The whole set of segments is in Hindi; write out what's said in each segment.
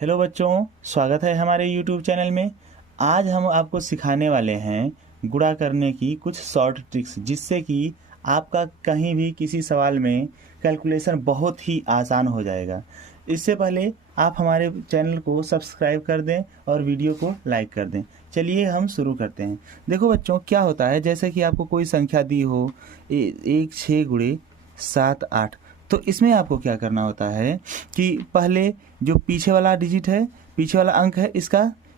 हेलो बच्चों, स्वागत है हमारे YouTube चैनल में। आज हम आपको सिखाने वाले हैं गुणा करने की कुछ शॉर्ट ट्रिक्स, जिससे कि आपका कहीं भी किसी सवाल में कैलकुलेशन बहुत ही आसान हो जाएगा। इससे पहले आप हमारे चैनल को सब्सक्राइब कर दें और वीडियो को लाइक कर दें। चलिए हम शुरू करते हैं। देखो बच्चों, क्या होता है, जैसे कि आपको कोई संख्या दी हो 6 गुणे 7 8, तो इसमें आपको क्या करना होता है कि पहले जो पीछे वाला डिजिट है, पीछे वाला अंक है,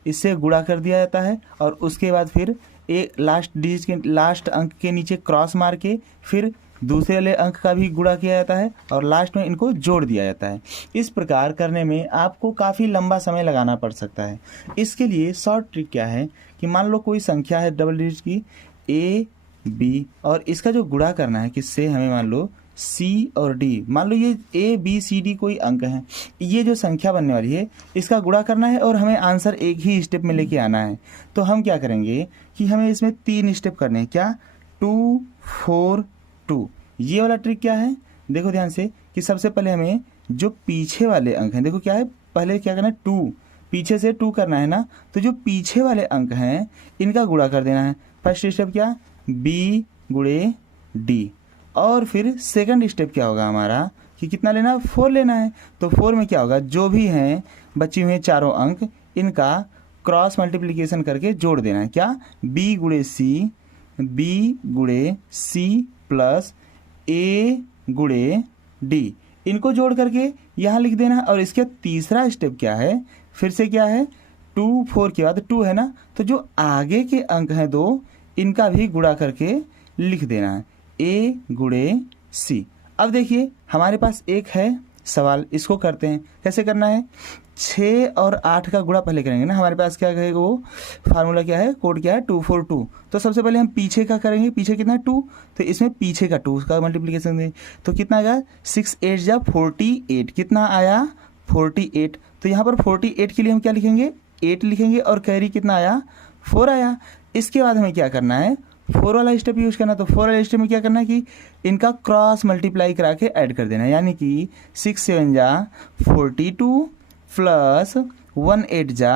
इससे गुणा कर दिया जाता है और उसके बाद फिर एक लास्ट डिजिट के लास्ट अंक के नीचे क्रॉस मार के फिर दूसरे वाले अंक का भी गुणा किया जाता है और लास्ट में इनको जोड़ दिया जाता है। इस प्रकार करने में आपको काफ़ी लंबा समय लगाना पड़ सकता है। इसके लिए शॉर्ट ट्रिक क्या है कि मान लो कोई संख्या है डबल डिजिट की ए बी, और इसका जो गुणा करना है किससे, हमें मान लो सी और डी, मान लो ये ए बी सी डी कोई अंक है, ये जो संख्या बनने वाली है इसका गुणा करना है और हमें आंसर एक ही स्टेप में लेके आना है। तो हम क्या करेंगे कि हमें इसमें 3 स्टेप करने हैं। क्या? 2 4 2। ये वाला ट्रिक क्या है, देखो ध्यान से कि सबसे पहले हमें जो पीछे वाले अंक हैं, देखो क्या है, पहले क्या करना है 2, पीछे से 2 करना है ना, तो जो पीछे वाले अंक हैं इनका गुणा कर देना है। फर्स्ट स्टेप क्या, बी गुणे डी, और फिर सेकंड स्टेप क्या होगा हमारा कि कितना लेना है, 4 लेना है। तो 4 में क्या होगा, जो भी हैं बची हुए चारों अंक इनका क्रॉस मल्टीप्लिकेशन करके जोड़ देना है। क्या? बी गुणे सी प्लस ए गुणे डी, इनको जोड़ करके यहाँ लिख देना। और इसके तीसरा स्टेप क्या है, फिर से क्या है, 2 4 के बाद 2 है ना, तो जो आगे के अंक हैं 2 इनका भी गुणा करके लिख देना है, ए गुणे सी। अब देखिए हमारे पास एक है सवाल, इसको करते हैं। कैसे करना है, 6 और 8 का गुणा पहले करेंगे ना, हमारे पास क्या है, वो फार्मूला क्या है, कोड क्या है, 2 4 2। तो सबसे पहले हम पीछे का करेंगे, पीछे कितना है 2, तो इसमें पीछे का 2 का मल्टीप्लिकेशन दें तो कितना आएगा, 6 8 जा 48, कितना आया 48। तो यहाँ पर 48 के लिए हम क्या लिखेंगे, 8 लिखेंगे, और कैरी कितना आया, 4 आया। इसके बाद हमें क्या करना है, 4 वाला स्टेप यूज करना। तो 4 वाला स्टेप में क्या करना है कि इनका क्रॉस मल्टीप्लाई करा के ऐड कर देना है, यानी कि 6 7 जा 42 प्लस 1 8 जा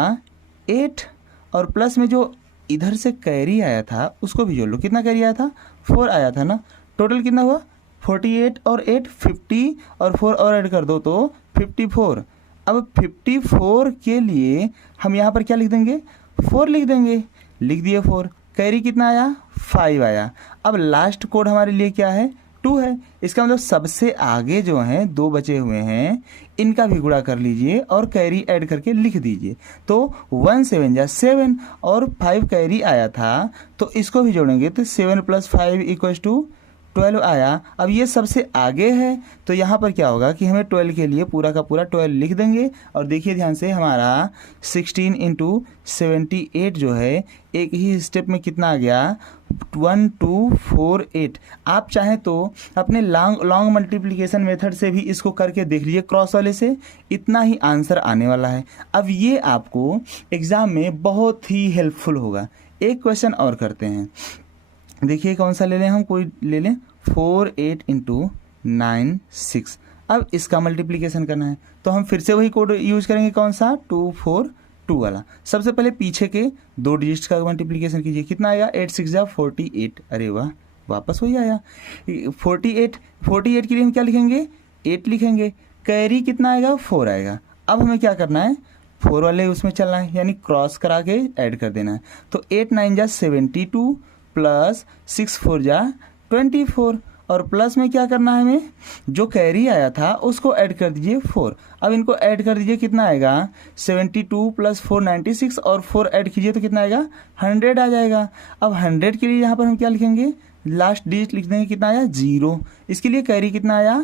8, और प्लस में जो इधर से कैरी आया था उसको भी जोड़ लो। कितना कैरी आया था, 4 आया था ना, टोटल कितना हुआ 48 और 8 50, और 4 और ऐड कर दो तो 54। अब 54 के लिए हम यहाँ पर क्या लिख देंगे, 4 लिख देंगे, लिख दिए 4। कैरी कितना आया, 5 आया। अब लास्ट कोड हमारे लिए क्या है, 2 है। इसका मतलब सबसे आगे जो हैं 2 बचे हुए हैं इनका भी गुणा कर लीजिए और कैरी ऐड करके लिख दीजिए। तो 1 7 जा 7, और 5 कैरी आया था तो इसको भी जोड़ेंगे तो 7 + 5 = 12 आया। अब ये सबसे आगे है तो यहाँ पर क्या होगा कि हमें 12 के लिए पूरा का पूरा 12 लिख देंगे। और देखिए ध्यान से, हमारा 16 × 78 जो है एक ही स्टेप में कितना आ गया, 1 2 4 8। आप चाहें तो अपने लॉन्ग मल्टीप्लिकेशन मेथड से भी इसको करके देख लीजिए, क्रॉस वाले से इतना ही आंसर आने वाला है। अब ये आपको एग्ज़ाम में बहुत ही हेल्पफुल होगा। एक क्वेश्चन और करते हैं, देखिए कौन सा ले लें हम, कोई ले लें 4 8 × 9 6। अब इसका मल्टीप्लिकेशन करना है तो हम फिर से वही कोड यूज करेंगे, कौन सा, 2 4 2 वाला। सबसे पहले पीछे के 2 डिजिट्स का मल्टीप्लिकेशन कीजिए, कितना आएगा, 8 6 जा 48। अरे वाह, वापस वही आया 48 के लिए हम क्या लिखेंगे, 8 लिखेंगे। कैरी कितना आएगा, 4 आएगा। अब हमें क्या करना है, 4 वाले उसमें चलना है, यानी क्रॉस करा के ऐड कर देना है। तो 8 9 जा 72 प्लस 6 4 जा 24, और प्लस में क्या करना है हमें, जो कैरी आया था उसको ऐड कर दीजिए 4। अब इनको ऐड कर दीजिए, कितना आएगा, 72 + 4 96, और 4 ऐड कीजिए तो कितना आएगा, 100 आ जाएगा। अब 100 के लिए यहाँ पर हम क्या लिखेंगे, लास्ट डिजिट लिख देंगे, कितना आया, 0। इसके लिए कैरी कितना आया,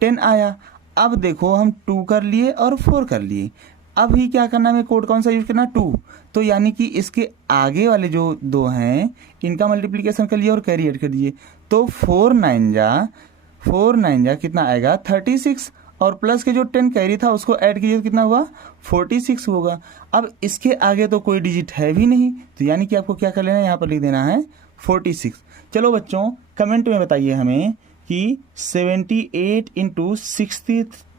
10 आया। अब देखो हम 2 कर लिए और 4 कर लिए, अभी क्या करना है, हमें कोड कौन सा यूज करना, 2। तो यानी कि इसके आगे वाले जो 2 हैं इनका मल्टीप्लिकेशन कर लिए और कैरी ऐड कर दिए। तो 4 9 जा कितना आएगा, 36, और प्लस के जो 10 कैरी था उसको ऐड कीजिए तो कितना हुआ, 46 होगा। अब इसके आगे तो कोई डिजिट है भी नहीं, तो यानी कि आपको क्या कर लेना है, यहाँ पर लिख देना है 46। चलो बच्चों, कमेंट में बताइए हमें कि 78 ×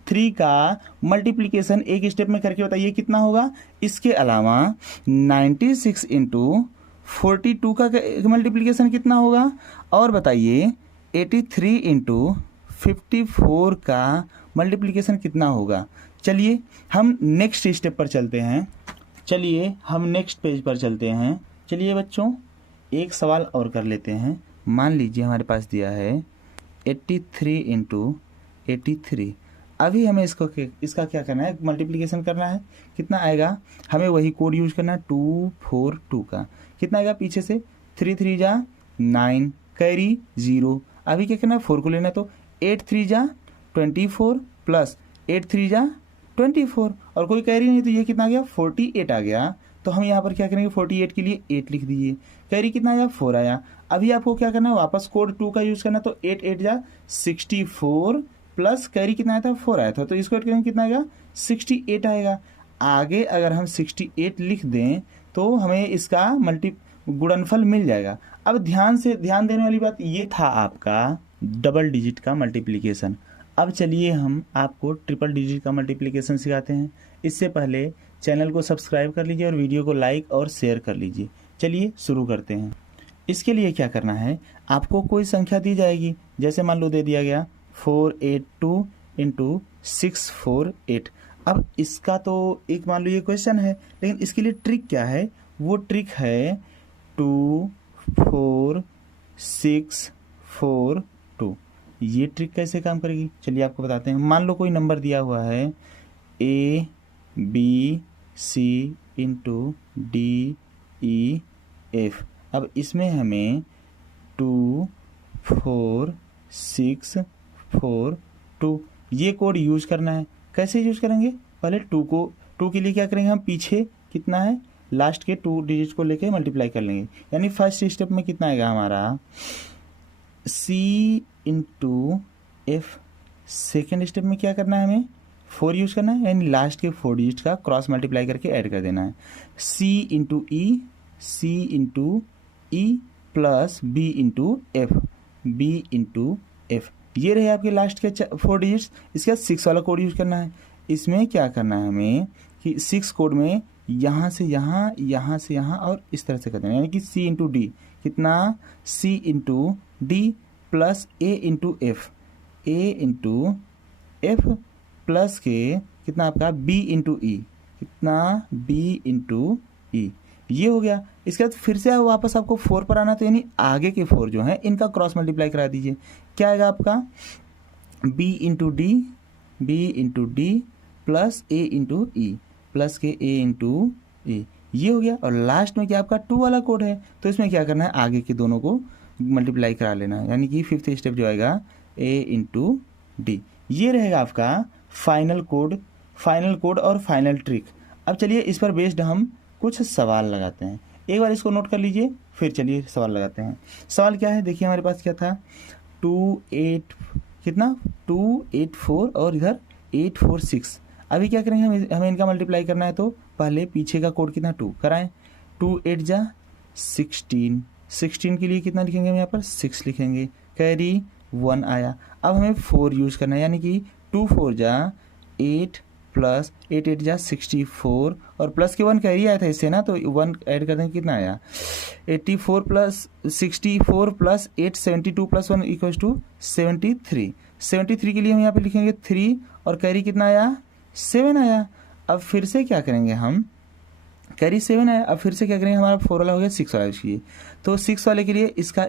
3 का मल्टीप्लिकेशन एक स्टेप में करके बताइए कितना होगा। इसके अलावा 96 इंटू 42 का मल्टीप्लिकेशन कितना होगा, और बताइए 83 इंटू 54 का मल्टीप्लिकेशन कितना होगा। चलिए हम नेक्स्ट स्टेप पर चलते हैं, चलिए हम नेक्स्ट पेज पर चलते हैं। चलिए बच्चों एक सवाल और कर लेते हैं। मान लीजिए हमारे पास दिया है 83 इंटू 83। अभी हमें इसका क्या करना है, मल्टीप्लिकेशन करना है। कितना आएगा, हमें वही कोड यूज करना है 242 का। कितना आएगा पीछे से 3 3 जा 9, कैरी 0। अभी क्या करना है, 4 को लेना है, तो 8 3 जा 24 प्लस 8 3 जा 24, और कोई कैरी नहीं तो ये कितना आ गया 48 आ गया। तो हम यहाँ पर क्या करेंगे 48 के लिए 8 लिख दीजिए। कैरी कितना आया 4 आया। अभी आपको क्या करना है, वापस कोड 2 का यूज करना है, तो 8 8 जा 64 प्लस कैरी कितना आया था 4 आया था, तो इसको ऐड करेंगे कितना आएगा 68 आएगा। आगे अगर हम 68 लिख दें तो हमें इसका गुणनफल मिल जाएगा। अब ध्यान देने वाली बात ये था आपका डबल डिजिट का मल्टीप्लिकेशन। अब चलिए हम आपको ट्रिपल डिजिट का मल्टीप्लिकेशन सिखाते हैं। इससे पहले चैनल को सब्सक्राइब कर लीजिए और वीडियो को लाइक और शेयर कर लीजिए। चलिए शुरू करते हैं। इसके लिए क्या करना है, आपको कोई संख्या दी जाएगी, जैसे मान लो दे दिया गया 482 इंटू 648। अब इसका तो एक मान लो ये क्वेश्चन है, लेकिन इसके लिए ट्रिक क्या है, वो ट्रिक है 2 4 6 4 2। ये ट्रिक कैसे काम करेगी चलिए आपको बताते हैं। मान लो कोई नंबर दिया हुआ है ABC इंटू DEF। अब इसमें हमें 2 4 6 4 2 ये कोड यूज करना है। कैसे यूज करेंगे, पहले 2 के लिए क्या करेंगे, हम पीछे कितना है लास्ट के 2 डिजिट को लेके मल्टीप्लाई कर लेंगे। यानी फर्स्ट स्टेप में कितना आएगा हमारा C into F। Second step में क्या करना है, हमें 4 यूज करना है, यानी लास्ट के 4 डिजिट का क्रॉस मल्टीप्लाई करके ऐड कर देना है। C into E plus B into F। ये रहे आपके लास्ट के 4 डिजिट्स। इसके बाद 6 वाला कोड यूज करना है। इसमें क्या करना है हमें कि 6 कोड में यहाँ से यहाँ, यहाँ से यहाँ और इस तरह से कर देना, यानी कि C इंटू D कितना C into D plus A into F plus के कितना आपका B इंटू E, कितना B इंटू E। ये हो गया। इसके बाद फिर से वापस आपको 4 पर आना, तो यानी आगे के 4 जो हैं इनका क्रॉस मल्टीप्लाई करा दीजिए। क्या आएगा आपका B into D plus A into E plus के A इंटू E। ये हो गया। और लास्ट में क्या आपका 2 वाला कोड है, तो इसमें क्या करना है आगे के दोनों को मल्टीप्लाई करा लेना है, यानी कि 5th स्टेप जो आएगा A इंटू D। ये रहेगा आपका फाइनल कोड और फाइनल ट्रिक। अब चलिए इस पर बेस्ड हम कुछ सवाल लगाते हैं। एक बार इसको नोट कर लीजिए, फिर चलिए सवाल लगाते हैं। सवाल क्या है देखिए, हमारे पास क्या था 284 और इधर 846। अभी क्या करेंगे, हमें इनका मल्टीप्लाई करना है, तो पहले पीछे का कोड कितना 2 कराएं। 2 8 जा 16 के लिए कितना लिखेंगे हम यहाँ पर 6 लिखेंगे। कैरी 1 आया। अब हमें 4 यूज करना है, यानी कि 2 4 जा 8 प्लस 8 8 जा 64 और प्लस के 1 कैरी आया था इससे ना, तो 1 ऐड कर देंगे कितना आया 84 plus 64 plus 8 72 plus 1 equals to 73 के लिए हम यहाँ पे लिखेंगे 3 और कैरी कितना आया 7 आया। अब फिर से क्या करेंगे हम, कैरी 7 आया। अब फिर से क्या करेंगे, हमारा 4 वाला हो गया 6 वाला इसलिए, तो 6 वाले के लिए इसका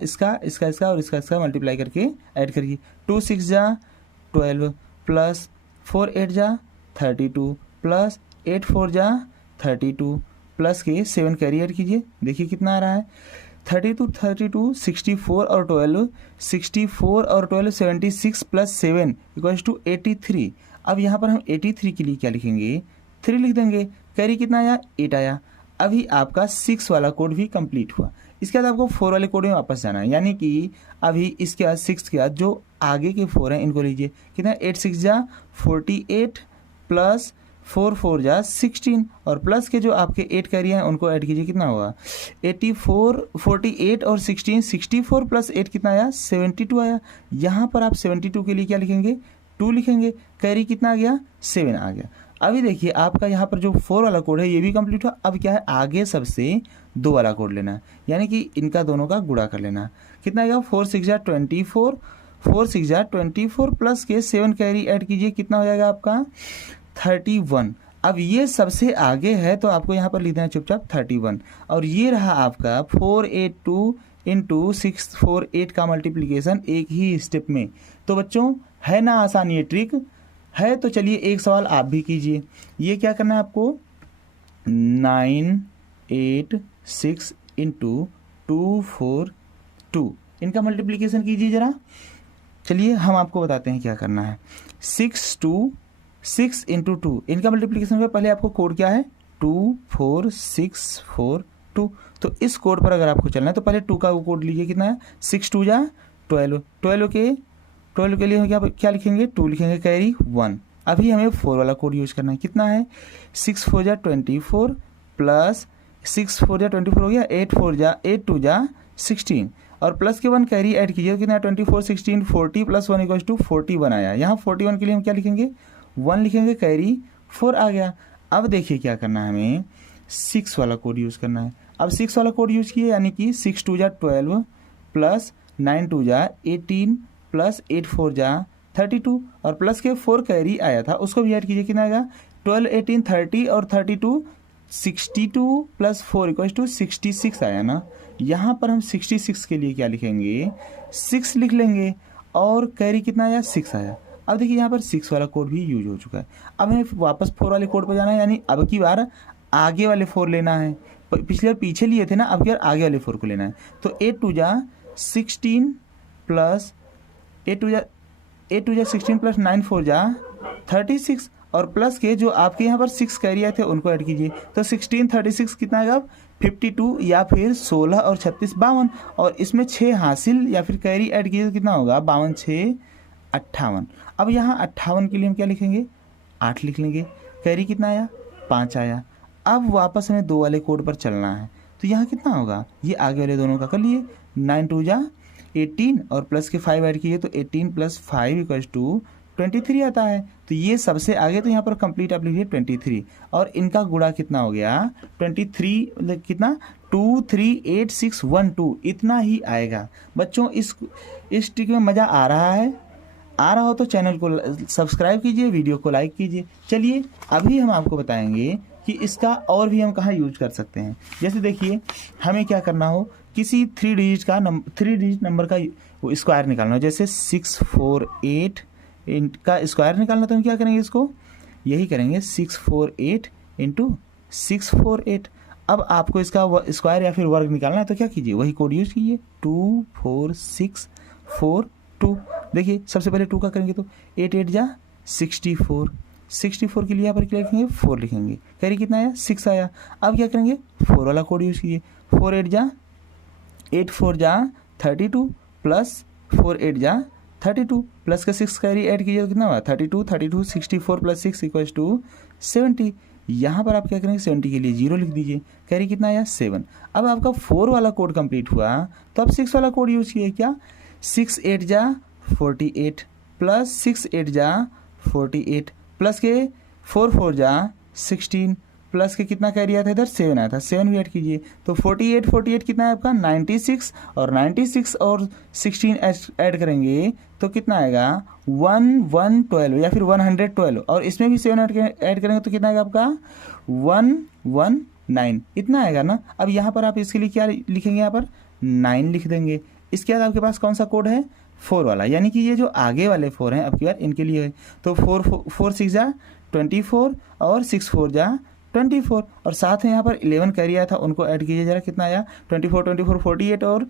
और इसका मल्टीप्लाई करके ऐड करिए। 2 6 जा 12 प्लस 4 8 जा 32 प्लस 8 4 जा 32 प्लस के 7 कैरी ऐड कीजिए, देखिए कितना आ रहा है 32 64 और 12 76 प्लस 7 इक्वल्स टू 83। अब यहाँ पर हम 83 के लिए क्या लिखेंगे 3 लिख देंगे। कैरी कितना आया 8 आया। अभी आपका 6 वाला कोड भी कंप्लीट हुआ। इसके बाद आपको 4 वाले कोड में वापस जाना है, यानी कि अभी इसके बाद 6 के बाद जो आगे के 4 हैं इनको लीजिए। कितना 8 6 जा 48 प्लस 4 4 जा 16 और प्लस के जो आपके 8 कैरी हैं उनको ऐड कीजिए, कितना होगा 84 48 और 16 64 प्लस 8 कितना आया 72 आया। यहाँ पर आप 72 के लिए क्या लिखेंगे 2 लिखेंगे, कैरी कितना आ गया 7 आ गया। अभी देखिए आपका यहाँ पर जो 4 वाला कोड है ये भी कंप्लीट हुआ। अब क्या है, आगे सबसे 2 वाला कोड लेना है, यानी कि इनका दोनों का गुणा कर लेना है। कितना आएगा 4 6 जा 24, 4 6 जा 24 प्लस के 7 कैरी ऐड कीजिए, कितना हो जाएगा आपका 31। अब ये सबसे आगे है तो आपको यहाँ पर लिख देना चुपचाप 31। और ये रहा आपका 482 इंटू 648 का मल्टीप्लीकेशन एक ही स्टेप में। तो बच्चों है ना आसान ये ट्रिक है। तो चलिए एक सवाल आप भी कीजिए। ये क्या करना है आपको, 986 इंटू 242 इनका मल्टीप्लीकेशन कीजिए जरा। चलिए हम आपको बताते हैं क्या करना है। 6 इंटू 2 इनका मल्टीप्लीकेशन में पहले आपको कोड क्या है 24642। तो इस कोड पर अगर आपको चलना है तो पहले 2 का कोड लीजिए, कितना है 6 2 जा 12, 12 के लिए क्या लिखेंगे 2 लिखेंगे, कैरी 1। अभी हमें 4 वाला कोड यूज करना है, कितना है 6 4 जा 24 प्लस 6 4 जा 24 हो गया, 8 2 जा 16 और प्लस के 1 कैरी ऐड कीजिए, कितना 24 16 40 प्लस 1 इक्वल्स टू 41 आया। यहाँ 41 के लिए हम क्या लिखेंगे 1 लिखेंगे, कैरी 4 आ गया। अब देखिए क्या करना है, हमें 6 वाला कोड यूज़ करना है। अब 6 वाला कोड यूज़ किए, यानी कि 6 2 जा 12 प्लस 9 2 जा 18 प्लस 8 4 जा 32 और प्लस के 4 कैरी आया था उसको भी ऐड कीजिए, कितना आएगा 12 18 30 और 32 62 प्लस 4 इक्वल्स टू 66 आया ना। यहाँ पर हम 66 के लिए क्या लिखेंगे 6 लिख लेंगे और कैरी कितना आया 6 आया। अब देखिए यहाँ पर 6 वाला कोड भी यूज हो चुका है। अब हमें वापस 4 वाले कोड पर जाना है, यानी अब की बार आगे वाले 4 लेना है। पिछले बार पीछे लिए थे ना, अब की बार आगे वाले 4 को लेना है। तो 8 2 जा 16 प्लस 8 2 जा 16 प्लस 9 4 जा 36 और प्लस के जो आपके यहाँ पर 6 कैरी आए थे उनको ऐड कीजिए। तो 16 36 कितना आएगा 52 या फिर 16 और 36 52 और इसमें 6 हासिल या फिर कैरी ऐड कीजिए, कितना होगा 52 6 58। अब यहाँ 58 के लिए हम क्या लिखेंगे 8 लिख लेंगे, कैरी कितना आया 5 आया। अब वापस हमें 2 वाले कोड पर चलना है, तो यहाँ कितना होगा ये आगे वाले दोनों का कर लिए, 9 2 जा 18 और प्लस के 5 ऐड किए तो 18 प्लस 5 इक्वल्स टू 23 आता है। तो ये सबसे आगे, तो यहाँ पर कंप्लीट आप लिखिए 23 और इनका गुणा कितना हो गया 23 कितना 238612 इतना ही आएगा। बच्चों इस ट्रिक में मज़ा आ रहा है, आ रहा हो तो चैनल को सब्सक्राइब कीजिए, वीडियो को लाइक कीजिए। चलिए अभी हम आपको बताएंगे कि इसका और भी हम कहाँ यूज कर सकते हैं। जैसे देखिए हमें क्या करना हो, किसी 3 डिजिट नंबर का स्क्वायर निकालना हो, जैसे 648 इनका स्क्वायर निकालना, तो हम क्या करेंगे इसको यही करेंगे 648 इंटू 648। अब आपको इसका स्क्वायर या फिर वर्ग निकालना है तो क्या कीजिए वही कोड यूज कीजिए 24642। देखिए सबसे पहले 2 का करेंगे तो 8 8 जा 64 के लिए यहाँ पर क्या लिखेंगे 4 लिखेंगे, कैरी कितना आया 6 आया। अब क्या करेंगे 4 वाला कोड यूज कीजिए, 4 8 जा 8 4 जा 32 प्लस 4 8 जा 32 प्लस का 6 कैरी ऐड कीजिए तो कितना हुआ 32 64 प्लस 6 इक्वल्स टू 70। यहाँ पर आप क्या करेंगे 70 के लिए 0 लिख दीजिए, कैरी कितना आया 7। अब आपका 4 वाला कोड कंप्लीट हुआ तो आप 6 वाला कोड यूज किए, क्या 6 8 जा 48 प्लस 6 8 जा 48 प्लस के 4 4 जा 16 प्लस के कितना कैरी आया था इधर 7 आया था, 7 भी ऐड कीजिए तो 48 कितना है आपका 96 और 96 और 16 ऐड करेंगे तो कितना आएगा 112 या फिर 112 और इसमें भी 7 ऐड करेंगे तो कितना आएगा आपका 119 इतना आएगा ना। अब यहाँ पर आप इसके लिए क्या लिखेंगे, यहाँ पर 9 लिख देंगे। इसके बाद आपके पास कौन सा कोड है 4 वाला, यानी कि ये जो आगे वाले 4 हैं अब की बार इनके लिए है। तो 4 6 जा 24 और 6 4 जा 24 और साथ में यहाँ पर 11 कैरी आया था उनको ऐड कीजिए जरा, कितना आया 24 48 और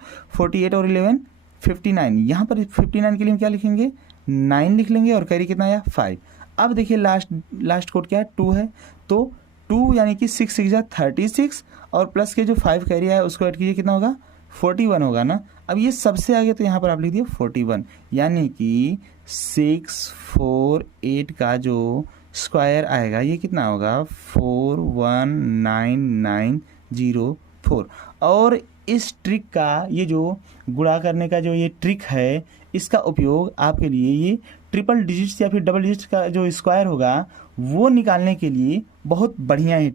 11 59। यहाँ पर 59 के लिए हम क्या लिखेंगे 9 लिख लेंगे और कैरी कितना आया 5। अब देखिए लास्ट कोड क्या है 2 है, तो 2 यानी कि 6 6 जा 36 और प्लस के जो 5 कैरी आया उसको ऐड कीजिए, कितना होगा 41 होगा ना। अब ये सबसे आगे तो यहाँ पर आप लिख दिए 41, यानी कि 648 का जो स्क्वायर आएगा ये कितना होगा 419,904। और इस ट्रिक का ये जो गुणा करने का जो ये ट्रिक है इसका उपयोग आपके लिए ये ट्रिपल डिजिट्स या फिर डबल डिजिट्स का जो स्क्वायर होगा वो निकालने के लिए बहुत बढ़िया है।